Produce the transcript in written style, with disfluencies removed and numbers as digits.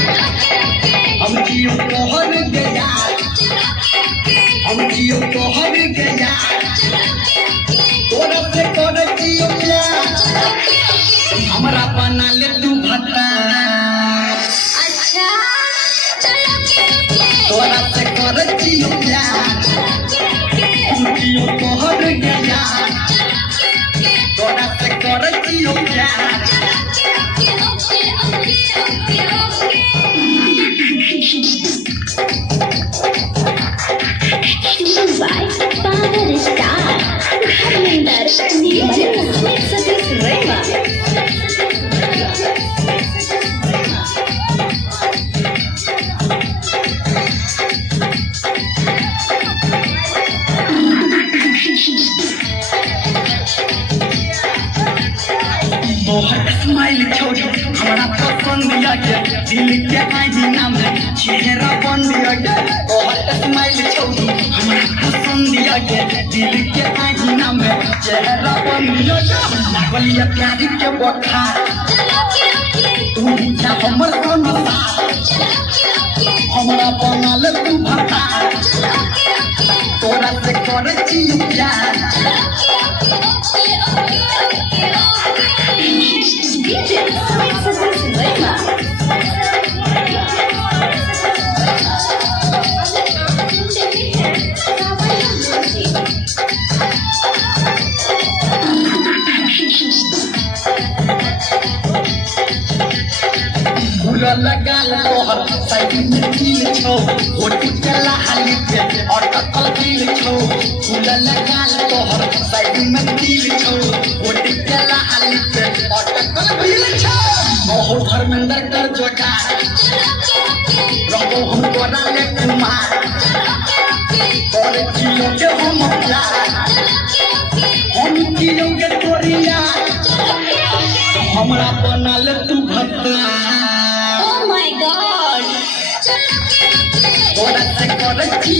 हम जियो तोहर गया हम जियो तोहर गया तोरा से कर जियो प्यार हमरा बना ले तू भत्ता अच्छा तोरा से कर जियो प्यार हम जियो तोहर गया तोरा से कर जियो प्यार by Power Star Harminder Satish Rema तोहर स्माइल छोड़ी हमरा पसंद लगे दिल के आईना में चेहरा बन लगे तोहर स्माइल छोड़ी हमरा पसंद लगे दिल के आईना में चेहरा बन लगे लागलिया प्यार के बखार तू बुझा हमर कोनसा हमरा बना ले तू भत्ता तोरा से कर जियो प्यार DJ Satish Rema फूल लगा तोहर साइड में दिल छो होठ चला हाली पे और ककल दिल छो फूल लगा तोहर साइड में दिल छो होठ चला हाली पे और ककल दिल छो ओहो धर्मेंद्र कर जोटा रहो हम कोना ले कुमार और किलो के हम प्यार हम किलो के तोरिया हमरा बना ले तू भत्ता Oh my God तोरा से कर